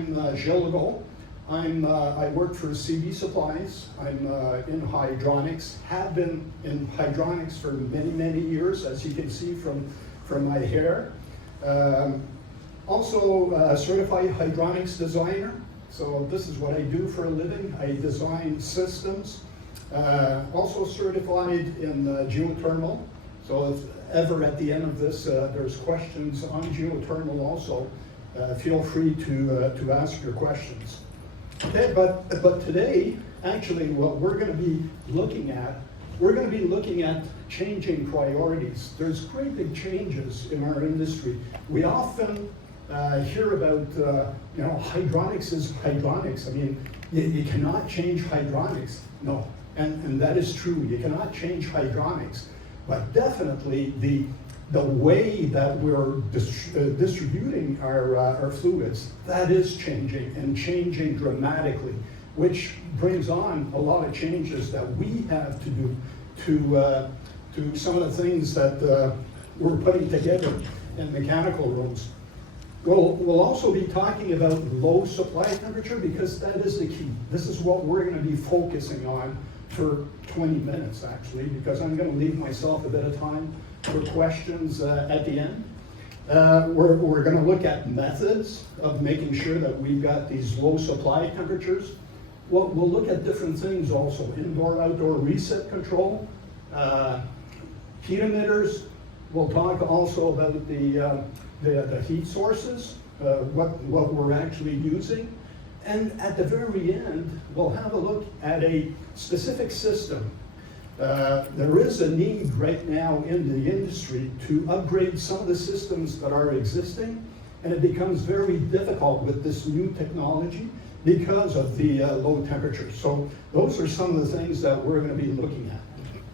I'm Gilles Legault. I work for CB Supplies. I'm in Hydronics, have been in Hydronics for many, many years, as you can see from my hair. Also a certified hydronics designer. So this is what I do for a living. I design systems. Also certified in geothermal. So if ever at the end of this there's questions on geothermal also, feel free to ask your questions. Okay, but today, actually, what we're going to be looking at, changing priorities. There's great big changes in our industry. We often hear about, hydronics is hydronics. I mean, you cannot change hydronics. No, and that is true. You cannot change hydronics, but definitely the way that we're distributing our fluids, that is changing and changing dramatically, which brings on a lot of changes that we have to do to some of the things that we're putting together in mechanical rooms. We'll also be talking about low supply temperature because that is the key. This is what we're going to be focusing on for 20 minutes actually, because I'm going to leave myself a bit of time for questions at the end. We're going to look at methods of making sure that we've got these low supply temperatures. We'll look at different things also, indoor-outdoor reset control, heat emitters. We'll talk also about the heat sources, what we're actually using. And at the very end, we'll have a look at a specific system. There is a need right now in the industry to upgrade some of the systems that are existing, and it becomes very difficult with this new technology because of the low temperatures. So those are some of the things that we're going to be looking at.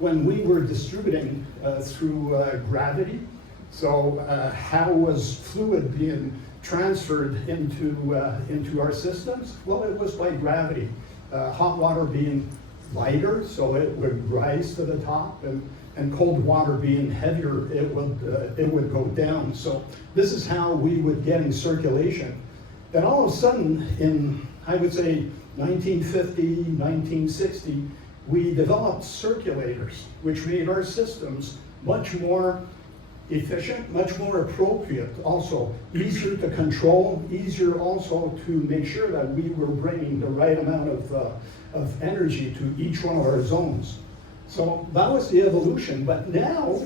When we were distributing through gravity, so how was fluid being transferred into our systems? Well, it was by gravity. Hot water being lighter, so it would rise to the top, and cold water being heavier, it would go down. So this is how we would get in circulation. Then all of a sudden, in I would say 1950, 1960, we developed circulators, which made our systems much more efficient, much more appropriate, also easier to control, easier also to make sure that we were bringing the right amount of energy to each one of our zones. So that was the evolution, but now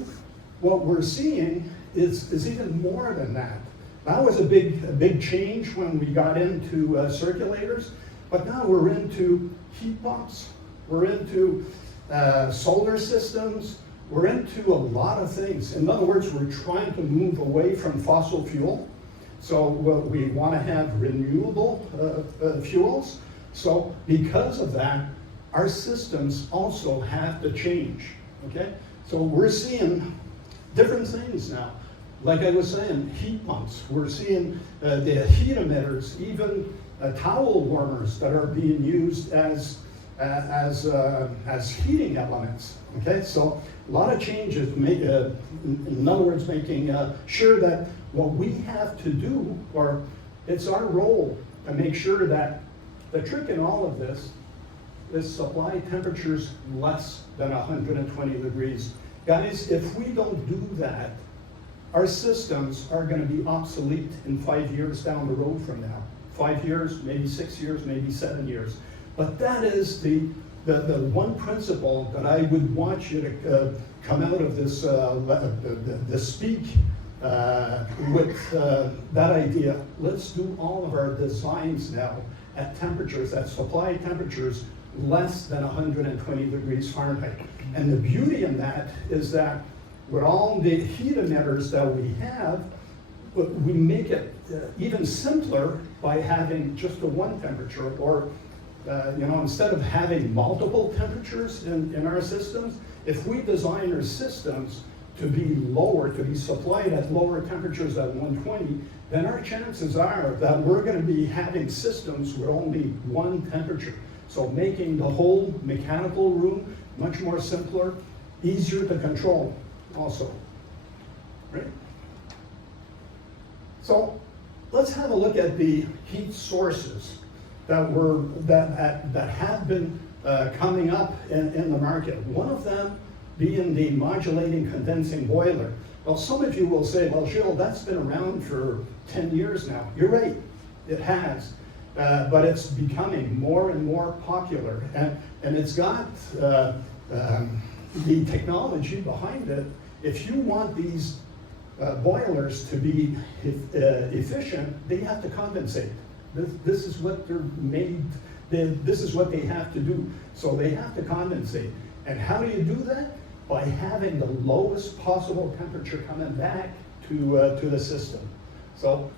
what we're seeing is even more than that. That was a big change when we got into circulators, but now we're into heat pumps, we're into solar systems, we're into a lot of things. In other words, we're trying to move away from fossil fuel. So we want to have renewable fuels. So because of that, our systems also have to change, okay? So we're seeing different things now. Like I was saying, heat pumps. We're seeing the heat emitters, even towel warmers that are being used as heating elements. Okay, so a lot of changes. In other words, making sure that what we have to do, or it's our role to make sure that the trick in all of this is supply temperatures less than 120 degrees. Guys, if we don't do that, our systems are going to be obsolete in 5 years down the road from now. 5 years, maybe 6 years, maybe 7 years. But that is the one principle that I would want you to come out of this speak with that idea. Let's do all of our designs now at temperatures, at supply temperatures less than 120 degrees Fahrenheit. And the beauty in that is that with all the heat emitters that we have, we make it even simpler by having just a one temperature, or instead of having multiple temperatures in our systems, if we design our systems to be lower, to be supplied at lower temperatures at 120, then our chances are that we're going to be having systems with only one temperature. So making the whole mechanical room much more simpler, easier to control also, right? So let's have a look at the heat sources that have been coming up in the market. One of them being the modulating condensing boiler. Well, some of you will say, well, Gilles, that's been around for 10 years now. You're right, it has. But it's becoming more and more popular. And it's got the technology behind it. If you want these boilers to be efficient, they have to condensate. This is what they're made, this is what they have to do. So they have to condensate. And how do you do that? By having the lowest possible temperature coming back to the system. So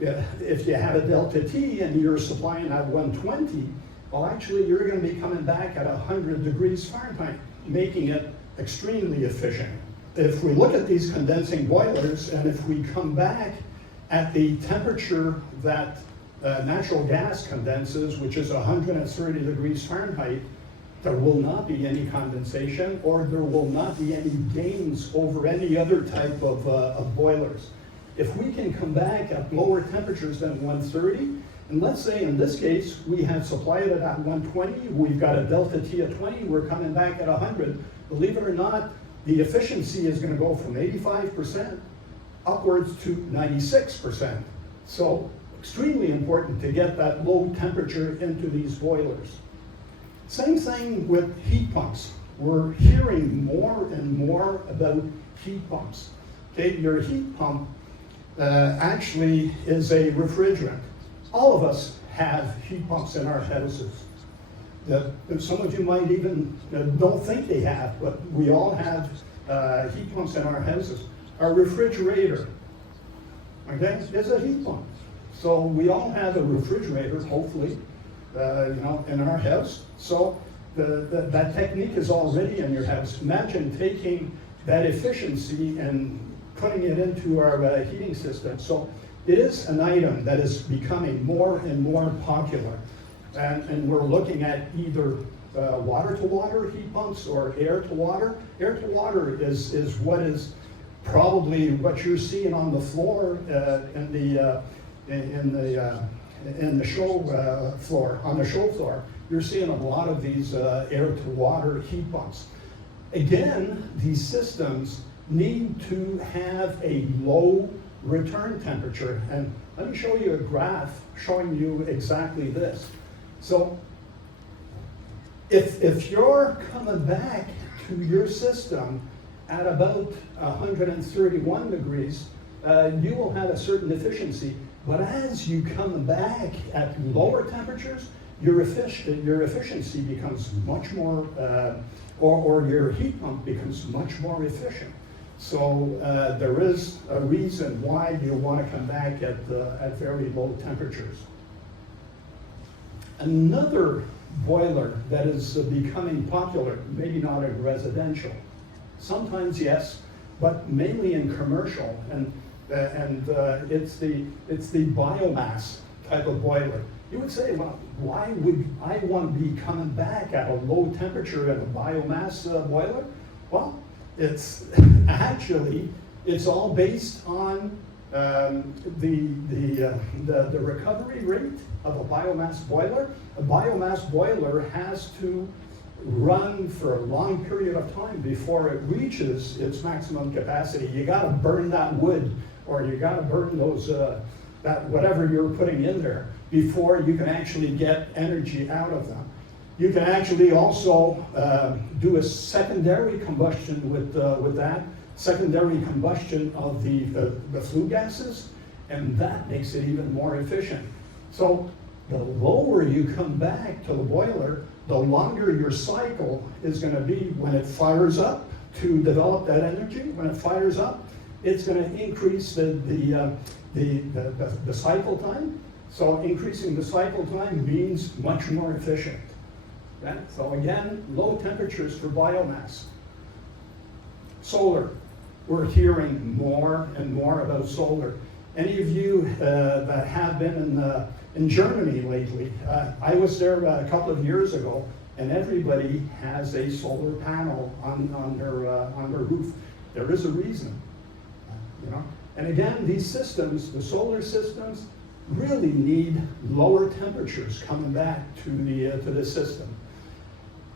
if you have a delta T and you're supplying at 120, well, actually you're going to be coming back at 100 degrees Fahrenheit, making it extremely efficient. If we look at these condensing boilers, and if we come back at the temperature that natural gas condenses, which is 130 degrees Fahrenheit, there will not be any condensation, or there will not be any gains over any other type of boilers. If we can come back at lower temperatures than 130, and let's say in this case, we have supplied it at 120, we've got a delta T of 20, we're coming back at 100, believe it or not, the efficiency is going to go from 85% upwards to 96%. So extremely important to get that low temperature into these boilers. Same thing with heat pumps. We're hearing more and more about heat pumps. Okay, your heat pump actually is a refrigerant. All of us have heat pumps in our houses. Some of you might even don't think they have, but we all have heat pumps in our houses. Our refrigerator, okay, is a heat pump. So we all have a refrigerator, hopefully, in our house. So that technique is already in your house. Imagine taking that efficiency and putting it into our heating system. So it is an item that is becoming more and more popular. And we're looking at either water-to-water heat pumps or air-to-water. Air-to-water is what is probably what you're seeing on the floor in the show floor. On the show floor, you're seeing a lot of these air-to-water heat pumps. Again, these systems need to have a low return temperature. And let me show you a graph showing you exactly this. So if you're coming back to your system at about 131 degrees, you will have a certain efficiency. But as you come back at lower temperatures, your efficiency becomes much more, or your heat pump becomes much more efficient. So there is a reason why you want to come back at very low temperatures. Another boiler that is becoming popular, maybe not in residential, sometimes yes, but mainly in commercial, and it's the biomass type of boiler. You would say, well, why would I want to be coming back at a low temperature in a biomass boiler? Well, it's actually, it's all based on the recovery rate of a biomass boiler. A biomass boiler has to run for a long period of time before it reaches its maximum capacity. You got to burn that wood, or you got to burn those that whatever you're putting in there before you can actually get energy out of them. You can actually also do a secondary combustion with that, secondary combustion of the flue gases, and that makes it even more efficient. So the lower you come back to the boiler, the longer your cycle is going to be when it fires up to develop that energy. When it fires up, it's going to increase the cycle time. So increasing the cycle time means much more efficient. Okay? So again, low temperatures for biomass. Solar. We're hearing more and more about solar. Any of you that have been in Germany lately, I was there a couple of years ago, and everybody has a solar panel on their roof. There is a reason. And again, these systems, the solar systems, really need lower temperatures coming back to the system.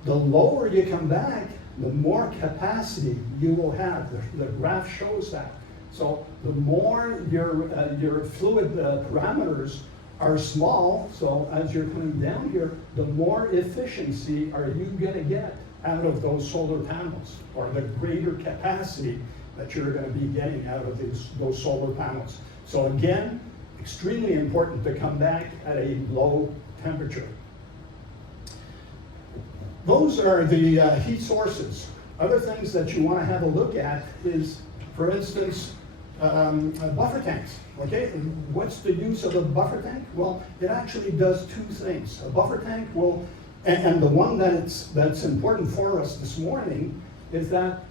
The lower you come back, the more capacity you will have. The graph shows that. So the more your fluid parameters are small, so as you're coming down here, the more efficiency are you going to get out of those solar panels, or the greater capacity that you're going to be getting out of those solar panels. So again, extremely important to come back at a low temperature. Those are the heat sources. Other things that you want to have a look at is, for instance, buffer tanks. Okay, and what's the use of a buffer tank? Well, it actually does two things. A buffer tank will, and the one that's important for us this morning is that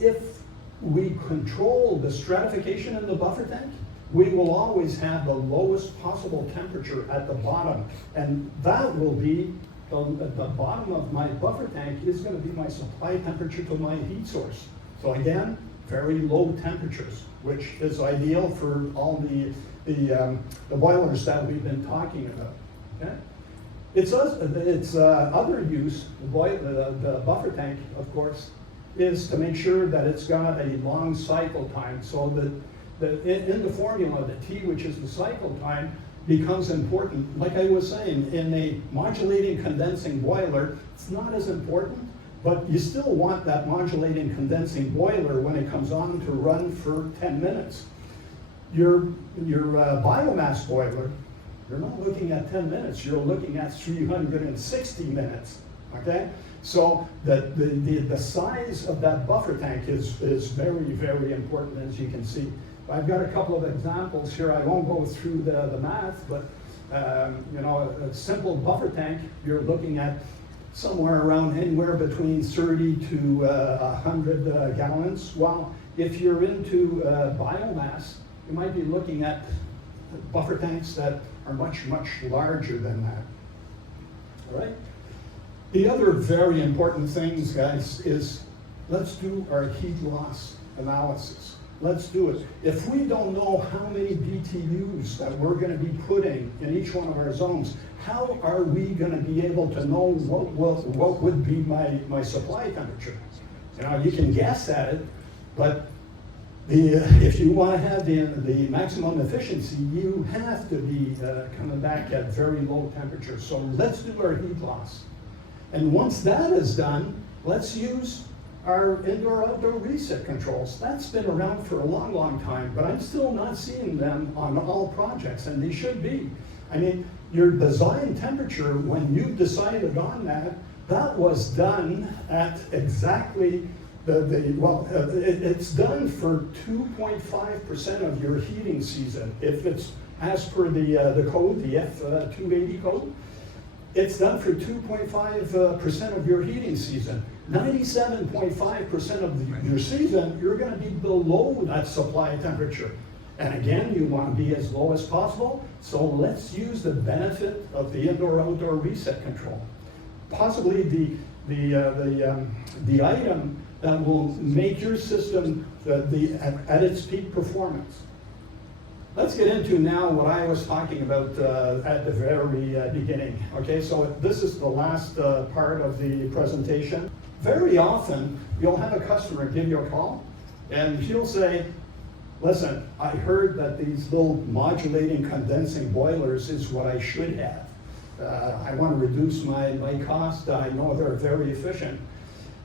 if we control the stratification in the buffer tank, we will always have the lowest possible temperature at the bottom, and that will be the bottom of my buffer tank is going to be my supply temperature to my heat source. So again, very low temperatures, which is ideal for all the boilers that we've been talking about. Okay? Its other use, the buffer tank, of course, is to make sure that it's got a long cycle time, so that in the formula, the T, which is the cycle time, becomes important. Like I was saying, in a modulating condensing boiler, it's not as important, but you still want that modulating condensing boiler when it comes on to run for 10 minutes. Your biomass boiler, you're not looking at 10 minutes, you're looking at 360 minutes, okay? So the size of that buffer tank is very, very important, as you can see. I've got a couple of examples here. I won't go through the math, but a simple buffer tank, you're looking at somewhere around anywhere between 30 to 100 gallons. While if you're into biomass, you might be looking at buffer tanks that are much, much larger than that. All right? The other very important things, guys, is let's do our heat loss analysis. Let's do it. If we don't know how many BTUs that we're going to be putting in each one of our zones, how are we going to be able to know what would be my supply temperature? You can guess at it, but if you want to have the maximum efficiency, you have to be coming back at very low temperatures. So let's do our heat loss. And once that is done, let's use our indoor-outdoor reset controls. That's been around for a long, long time, but I'm still not seeing them on all projects, and they should be. I mean, your design temperature, when you decided on that, that was done at exactly it's done for 2.5% of your heating season. If it's as per the code, the F280 code, it's done for 2.5% of your heating season. 97.5% of your season, you're going to be below that supply temperature. And again, you want to be as low as possible, so let's use the benefit of the indoor-outdoor reset control. Possibly the item that will make your system at its peak performance. Let's get into now what I was talking about at the very beginning. Okay, so this is the last part of the presentation. Very often, you'll have a customer give you a call, and he'll say, listen, I heard that these little modulating condensing boilers is what I should have. I want to reduce my cost. I know they're very efficient.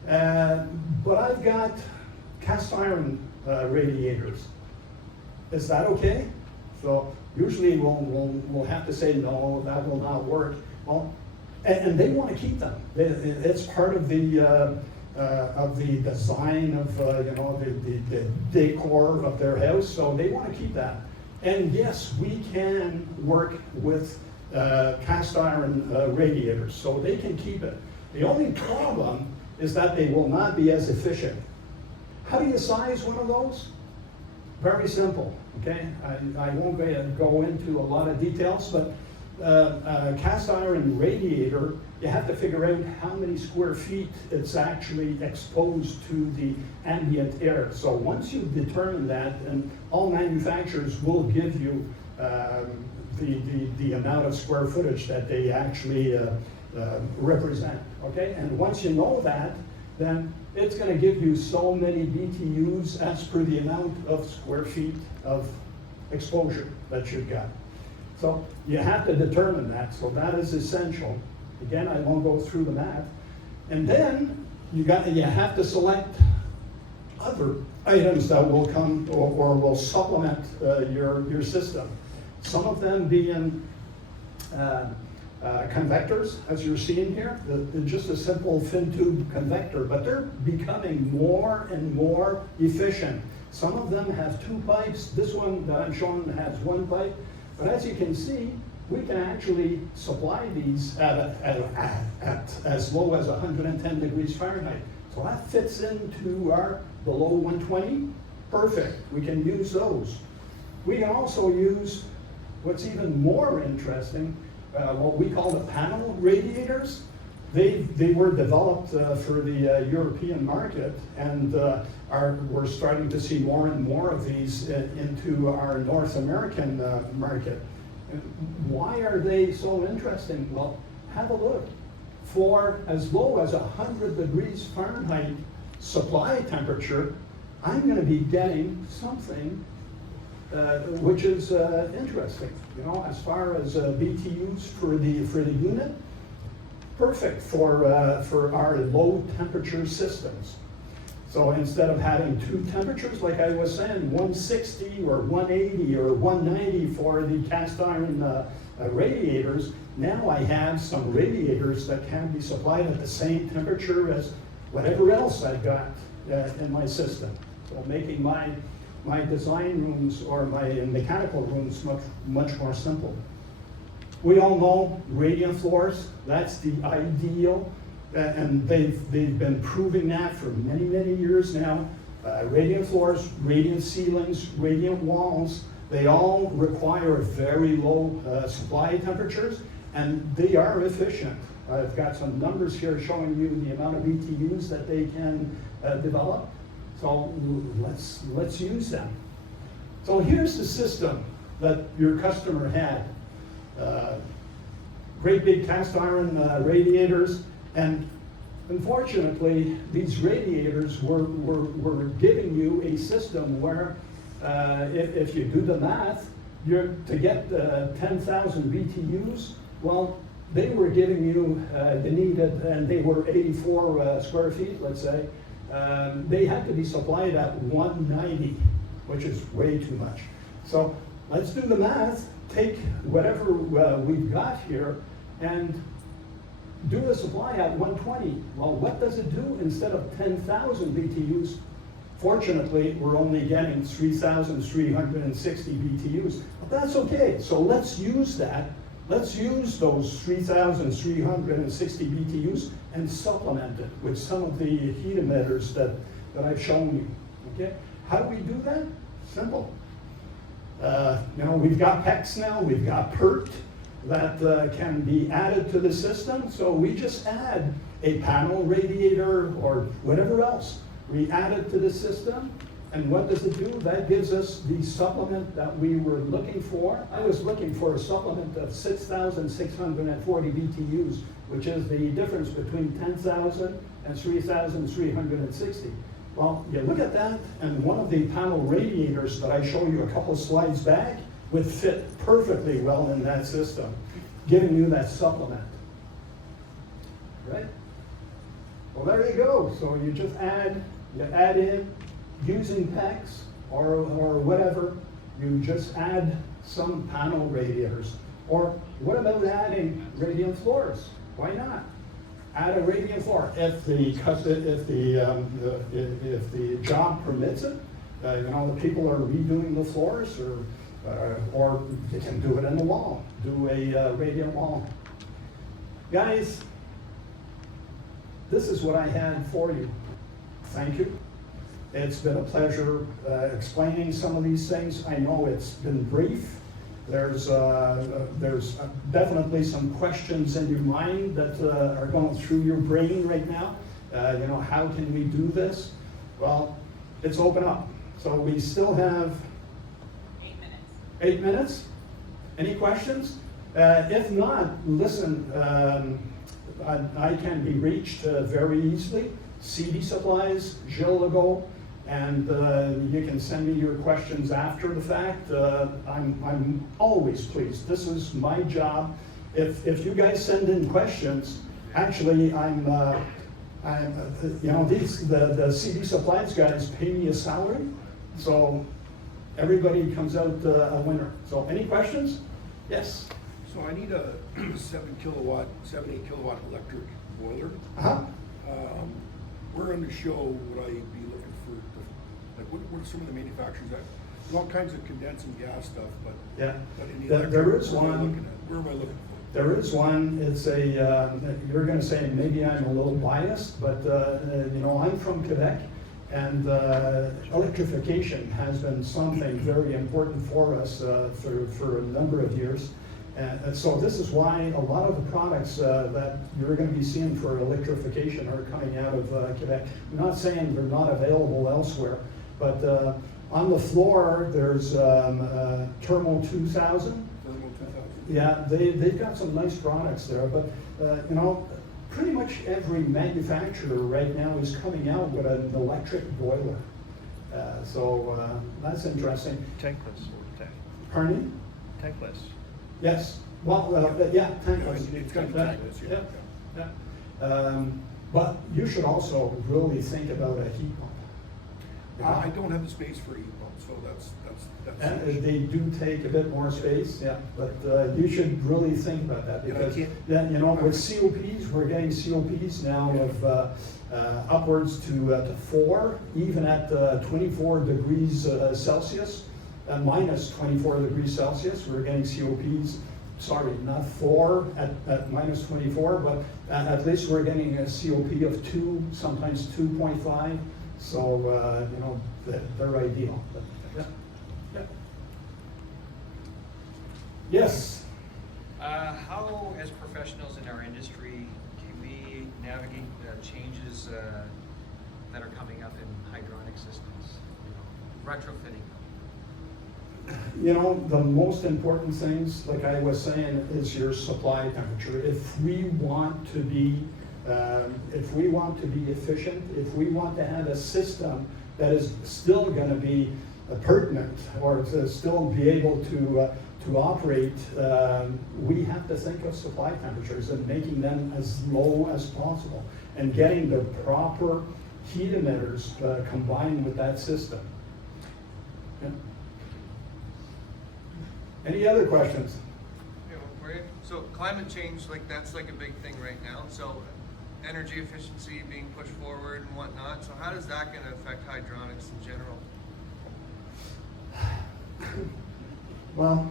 But I've got cast iron radiators. Is that okay? So usually we'll have to say, no, that will not work. Well, and they want to keep them. It's part of the design of the decor of their house, so they want to keep that. And yes, we can work with cast iron radiators, so they can keep it. The only problem is that they will not be as efficient. How do you size one of those? Very simple, okay? I won't go into a lot of details, but a cast iron radiator you have to figure out how many square feet it's actually exposed to the ambient air. So once you determine that, and all manufacturers will give you the amount of square footage that they actually represent, okay? And once you know that, then it's going to give you so many BTUs as per the amount of square feet of exposure that you've got. So you have to determine that, so that is essential. Again, I won't go through the math. And then you have to select other items that will come or will supplement your system. Some of them being convectors, as you're seeing here, just a simple fin tube convector, but they're becoming more and more efficient. Some of them have 2 pipes. This one that I'm showing has 1 pipe. But as you can see, we can actually supply these at as low as 110 degrees Fahrenheit. So that fits into our below 120. Perfect. We can use those. We can also use what's even more interesting, what we call the panel radiators. They were developed for the European market, and we're starting to see more and more of these into our North American market. Why are they so interesting? Well, have a look. For as low as 100 degrees Fahrenheit supply temperature, I'm going to be getting something which is interesting. You know, as far as BTUs for the unit, perfect for our low temperature systems. So instead of having 2 temperatures, like I was saying, 160 or 180 or 190 for the cast iron radiators, now I have some radiators that can be supplied at the same temperature as whatever else I've got in my system. So making my design rooms or my mechanical rooms much more simple. We all know radiant floors, that's the ideal, and they've been proving that for many, many years now. Radiant floors, radiant ceilings, radiant walls, they all require very low supply temperatures, and they are efficient. I've got some numbers here showing you the amount of BTUs that they can develop. So let's use them. So here's the system that your customer had. Great big cast iron radiators, and unfortunately these radiators were giving you a system where if you do the math, to get 10,000 BTUs, well, they were giving you the needed, and they were 84 square feet, let's say. They had to be supplied at 190, which is way too much. So let's do the math. Take whatever we've got here and do the supply at 120. Well, what does it do instead of 10,000 BTUs? Fortunately, we're only getting 3,360 BTUs, but that's okay. So let's use that. Let's use those 3,360 BTUs and supplement it with some of the heat emitters that I've shown you. Okay? How do we do that? Simple. We've got PEX now, we've got PERT that can be added to the system. So we just add a panel radiator or whatever else. We add it to the system, and what does it do? That gives us the supplement that we were looking for. I was looking for a supplement of 6,640 BTUs, which is the difference between 10,000 and 3,360. Well, you look at that, and one of the panel radiators that I showed you a couple of slides back would fit perfectly well in that system, giving you that supplement. Right? Well, there you go. So you just add in, using PEX or whatever, you just add some panel radiators. Or what about adding radiant floors? Why not? Add a radiant floor if the job permits it. The people are redoing the floors, or you can do it in the wall. Do a radiant wall. Guys, this is what I had for you. Thank you. It's been a pleasure explaining some of these things. I know it's been brief, There's definitely some questions in your mind that are going through your brain right now. You know, how can we do this? Well, it's open up. So we still have 8 minutes. 8 minutes? Any questions? If not, listen, I can be reached very easily. CD Supplies, Gilles Legault, and you can send me your questions after the fact. I'm always pleased. This is my job. If you guys send in questions, actually you know, the CD Supplies guys pay me a salary, so everybody comes out a winner. So any questions? Yes. So I need a 7 kilowatt, 8 kilowatt electric boiler. Uh-huh. Where on the show would I be looking for, like what are some of the manufacturers that, there's all kinds of condensing gas stuff, but. Yeah. But in the There electric, is where am I one. looking at? Where am I looking for? There is one. It's a, you're going to say maybe I'm a little biased, but you know, I'm from Quebec, and electrification has been something very important for us for a number of years. And so this is why a lot of the products that you're going to be seeing for electrification are coming out of Quebec. I'm not saying they're not available elsewhere, but on the floor there's Thermo 2000. Thermal 2000? Yeah, they've got some nice products there, but you know, pretty much every manufacturer right now is coming out with an electric boiler. So that's interesting. Tankless or tank? Pardon me? Tankless. Yes. Well, yeah, tankless. It's got to be tankless, yeah. Yeah. But you should also really think about a heat pump. I don't have the space for a heat pump, so that's. And they do take a bit more space, yeah, but you should really think about that, because then, you know, with COPs, we're getting COPs now of upwards to 4, even at 24 degrees Celsius, minus 24 degrees Celsius, we're getting COPs, sorry, not 4 at minus 24, but at least we're getting a COP of 2, sometimes 2.5, so, you know, they're ideal. But, yeah. Yeah. Yes. How, as professionals in our industry, can we navigate changes that are coming up in hydronic systems? You know, retrofitting them. You know, the most important things, like I was saying, is your supply temperature. If we want to be efficient, if we want to have a system that is still going to be pertinent, or to still be able to operate, we have to think of supply temperatures and making them as low as possible, and getting the proper heat emitters combined with that system. Yeah. Any other questions? So climate change, like that's like a big thing right now. So energy efficiency being pushed forward and whatnot. So how is that going to affect hydronics in general? Well,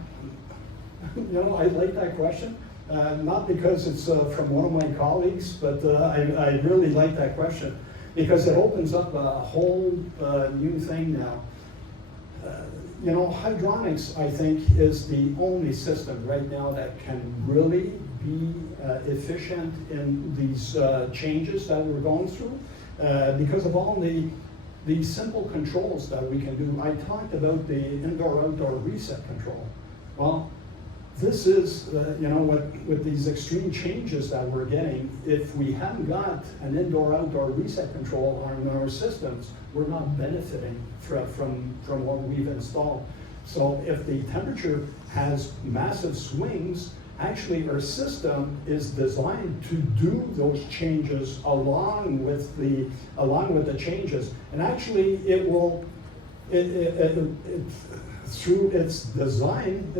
you know, I like that question. Not because it's from one of my colleagues, but I really like that question, because it opens up a whole new thing now. You know, hydronics, I think, is the only system right now that can really be efficient in these changes that we're going through, because of all the simple controls that we can do. I talked about the indoor-outdoor reset control. Well, this is, you know, with these extreme changes that we're getting, if we haven't got an indoor-outdoor reset control on our systems, we're not benefiting from what we've installed. So if the temperature has massive swings, actually our system is designed to do those changes along with the changes, and actually it will, through its design,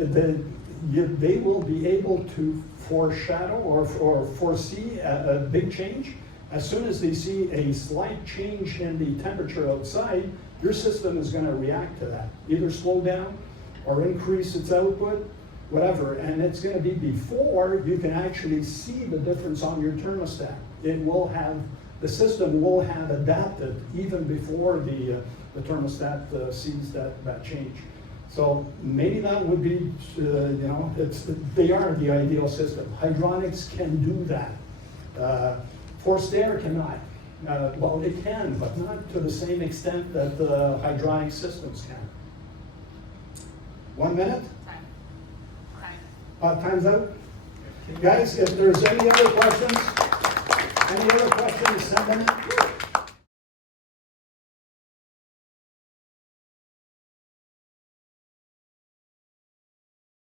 they will be able to foreshadow or foresee a big change. As soon as they see a slight change in the temperature outside, your system is going to react to that, either slow down or increase its output, whatever, and it's going to be before you can actually see the difference on your thermostat. The system will have adapted even before the thermostat sees that change. So maybe that would be, you know, they are the ideal system. Hydronics can do that. Forced air cannot. Well, it can, but not to the same extent that the hydronic systems can. 1 minute? Time. Time's out. Guys, if there's any other questions, send them in.